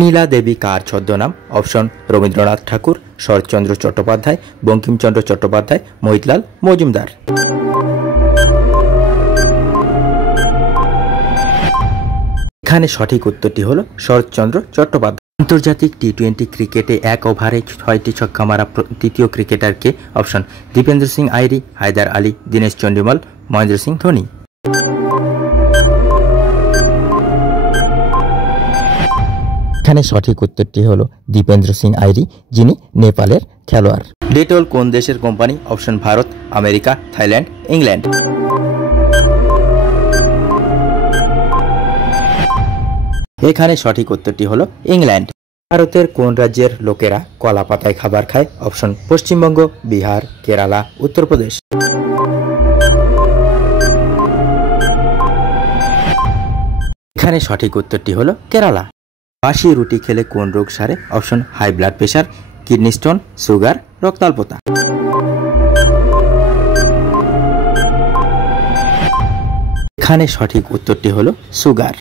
নীলা দেবী কার ছদ্মনাম? অপশন রবীন্দ্রনাথ ঠাকুর, শরৎচন্দ্র চট্টোপাধ্যায়, বঙ্কিমচন্দ্র চট্টোপাধ্যায়, মহিতলাল মজুমদার। এখানে সঠিক উত্তরটি হলো শরৎচন্দ্র চট্টোপাধ্যায়। আন্তর্জাতিক টি-20 ক্রিকেটে 1 ওভারে 6টি ছক্কা মারা তৃতীয় ক্রিকেটার কে? অপশন দীপেন্দ্র সিং আইরি, হায়দার আলী, দীনেশ চন্ডিমাল, মহেন্দ্র সিং ধোনি। এখানে সঠিক উত্তরটি হলো দীপেন্দ্র সিং আইরি, যিনি নেপালের খেলোয়াড়। ডেটল কোন দেশের company? Option Bharat, America, Thailand, England. এখানে সঠিক উত্তরটি হলো ইংল্যান্ড। ভারতের কোন রাজ্যের লোকেরা কলা পাতায় খাবার খায়? অপশন পশ্চিমবঙ্গ, বিহার, কেরালা, উত্তরপ্রদেশ। এখানে সঠিক উত্তরটি হলো কেরালা। বাসি রুটি খেলে কোন রোগ সারে? Option high blood pressure, kidney stone, sugar, রক্তাল্পতা। এখানে সঠিক উত্তরটি হলো সুগার।